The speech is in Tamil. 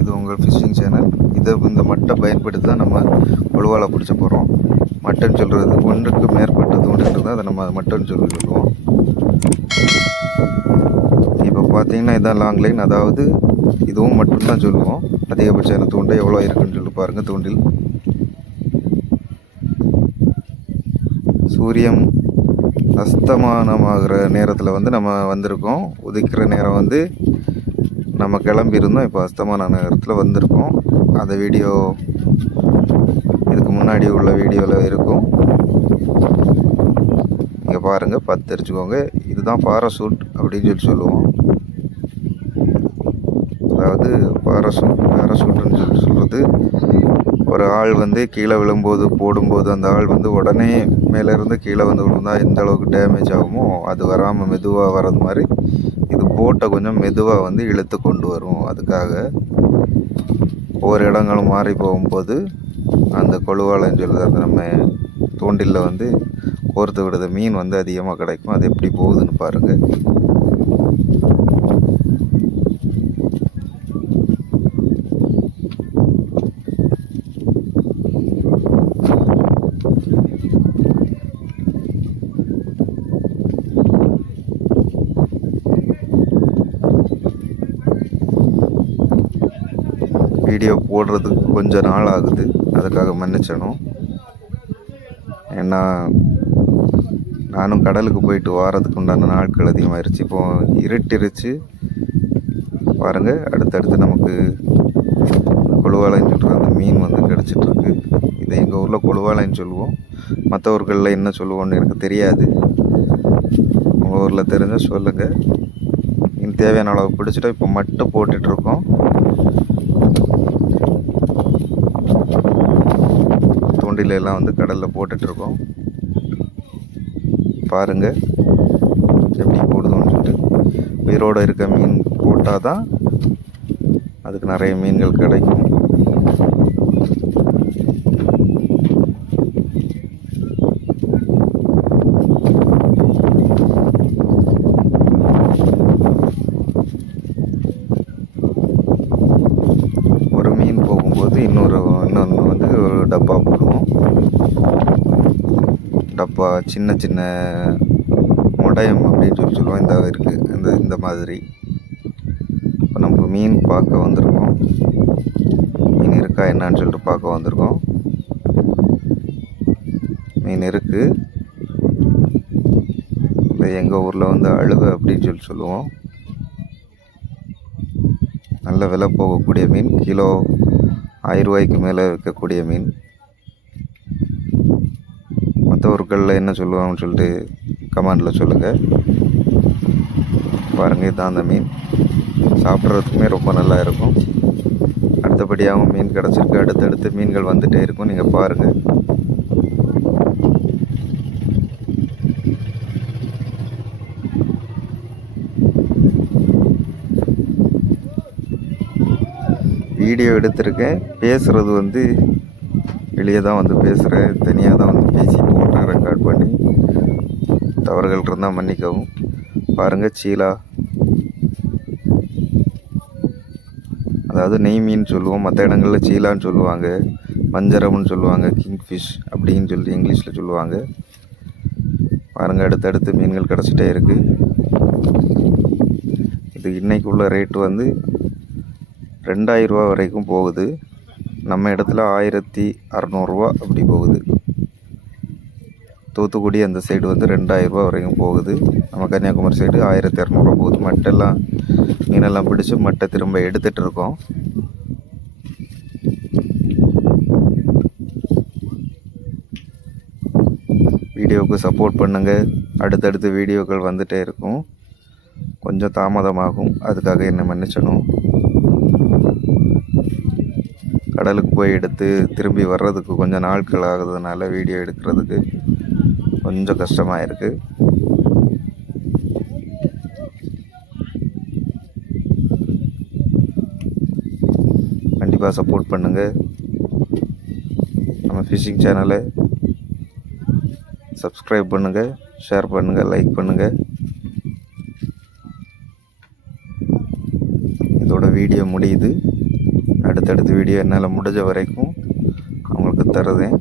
இது உங்கள் ஃபிஷிங் சேனல் இதை இந்த மட்டை பயன்படுத்தி தான் நம்ம கொழுவாலை பிடிச்ச போகிறோம் மட்டன் சொல்கிறது ஒன்றுக்கு மேற்பட்ட தூண்டில் தான் அதை நம்ம மட்டன் சொல்லி சொல்லுவோம். இப்போ பார்த்தீங்கன்னா இதான் லாங் லைன் அதாவது இதுவும் மட்டும்தான் சொல்லுவோம். அதிகபட்ச தூண்டை எவ்வளோ இருக்குன்னு சொல்லி பாருங்கள் தூண்டில். சூரியன் அஸ்தமானமாகிற நேரத்தில் வந்து நம்ம வந்திருக்கோம். உதிக்கிற நேரம் வந்து நம்ம கிளம்பியிருந்தோம். இப்போ அஸ்தமான நகரத்தில் வந்திருக்கோம். அந்த வீடியோ இதுக்கு முன்னாடி உள்ள வீடியோவில் இருக்கும். இங்கே பாருங்கள் பத்து தெரிஞ்சுக்கோங்க இதுதான் பாராசூட் அப்படின்னு சொல்லி சொல்லுவோம். அதாவது பாராசூட் பாராசூட்டுன்னு சொல்லி சொல்கிறது ஒரு ஆள் வந்து கீழே விழும்போது போடும்போது அந்த ஆள் வந்து உடனே மேலேருந்து கீழே வந்து விழுந்தா எந்த அளவுக்கு டேமேஜ் ஆகுமோ அது வராமல் மெதுவாக வர்றது மாதிரி இது போட்டை கொஞ்சம் மெதுவாக வந்து இழுத்து கொண்டு வரும். அதுக்காக ஒவ்வொரு இடங்களும் மாறி போகும்போது அந்த கொழுவாலைன்னு சொல்லுது அந்த நம்ம தூண்டிலில் வந்து கோர்த்து விடுத மீன் வந்து அதிகமாக கிடைக்கும். அது எப்படி போகுதுன்னு பாருங்கள் வீடியோ போடுறதுக்கு கொஞ்சம் நாள் ஆகுது. அதுக்காக மன்னிச்சணும் ஏன்னா நானும் கடலுக்கு போயிட்டு வாரத்துக்கு உண்டான நாட்கள் அதிகமாகிருச்சு இப்போ இருட்டிருச்சு. பாருங்கள் அடுத்தடுத்து நமக்கு கொழுவாலைன்னு சொல்கிற அந்த மீன் வந்து கிடச்சிட்ருக்கு. இதை எங்கள் ஊரில் கொழுவாலைன்னு சொல்லுவோம். மற்ற ஊர்களில் என்ன சொல்லுவோன்னு எனக்கு தெரியாது. உங்கள் ஊரில் தெரிஞ்சால் சொல்லுங்கள் தேவையான அளவு பிடிச்சிட்டோம் இப்போ மட்டும் போட்டுட்ருக்கோம். தூண்டில எல்லாம் வந்து கடலில் போட்டுட்ருக்கோம். பாருங்கள் எப்படி போடுதோன்னு சொல்லிட்டு. உயிரோடு இருக்க மீன் போட்டால் தான் அதுக்கு நிறைய மீன்கள் கிடைக்கும் ஒரு மீன் போகும்போது இன்னொரு இன்னொன்று வந்து ஒரு டப்பா டப்பா சின்ன சின்ன முடையம் அப்படின்னு சொல்லி சொல்லுவோம். இந்த இருக்குது இந்த இந்த மாதிரி. இப்போ நம்ம மீன் பார்க்க வந்திருக்கோம். மீன் இருக்கா என்னன்னு சொல்லிட்டு பார்க்க வந்திருக்கோம். மீன் இருக்குது இந்த எங்கள் ஊரில் வந்து அழுக அப்படின்னு சொல்லி சொல்லுவோம். நல்ல விலை போகக்கூடிய மீன். கிலோ ஆயிரம் ரூபாய்க்கு மேலே விற்கக்கூடிய மீன். மற்ற ஊர்களில் என்ன சொல்லுவாங்கன்னு சொல்லிட்டு கமெண்டில் சொல்லுங்கள் பாருங்கள் இதுதான் அந்த மீன். சாப்பிட்றதுக்குமே ரொம்ப நல்லா இருக்கும். அடுத்தபடியாகவும் மீன் கிடச்சிருக்கு. அடுத்தடுத்து மீன்கள் வந்துகிட்டே இருக்கும். நீங்கள் பாருங்கள் வீடியோ எடுத்திருக்கேன். பேசுகிறது வந்து வெளியே தான் வந்து பேசுகிறேன் தனியாக தான் வந்து பேசி போட்டேன் ரெக்கார்ட் பண்ணி தவறுகள் இருந்தால் மன்னிக்கவும். பாருங்கள் சீலா. அதாவது நெய் மீன் சொல்லுவோம். மற்ற இடங்களில் சீலான்னு சொல்லுவாங்க. மஞ்சரம்னு சொல்லுவாங்க. கிங்ஃபிஷ் அப்படின்னு சொல்லி இங்கிலீஷில் சொல்லுவாங்க. பாருங்கள் அடுத்தடுத்து மீன்கள் கிடச்சிட்டே இருக்குது இது இன்றைக்குள்ள ரேட்டு வந்து ரெண்டாயிரரூவா வரைக்கும் போகுது. நம்ம இடத்துல ஆயிரத்தி அறநூறுவா அப்படி போகுது. தூத்துக்குடி அந்த சைடு வந்து ரெண்டாயிரரூபா வரைக்கும் போகுது. நம்ம கன்னியாகுமரி சைடு ஆயிரத்தி இரநூறுவா போகுது. மட்டெல்லாம் மீனெல்லாம் பிடிச்சி மட்டை திரும்ப எடுத்துகிட்டு இருக்கோம். வீடியோவுக்கு சப்போர்ட் பண்ணுங்கள் அடுத்தடுத்து வீடியோக்கள் வந்துகிட்டே இருக்கும். கொஞ்சம் தாமதமாகும். அதுக்காக என்ன மன்னிச்சணும் கடலுக்கு போய் எடுத்து திரும்பி வர்றதுக்கு கொஞ்சம் நாட்கள் ஆகுறதுனால வீடியோ எடுக்கிறதுக்கு கொஞ்சம் கஷ்டமாக இருக்குது கண்டிப்பாக சப்போர்ட் பண்ணுங்கள் நம்ம ஃபிஷிங் சேனலை சப்ஸ்கிரைப் பண்ணுங்கள் ஷேர் பண்ணுங்கள் லைக் பண்ணுங்கள் இதோட வீடியோ முடியுது. அடுத்தடுத்த வீடியோ என்னால் முடிஞ்ச வரைக்கும் அவங்களுக்கு தருதேன்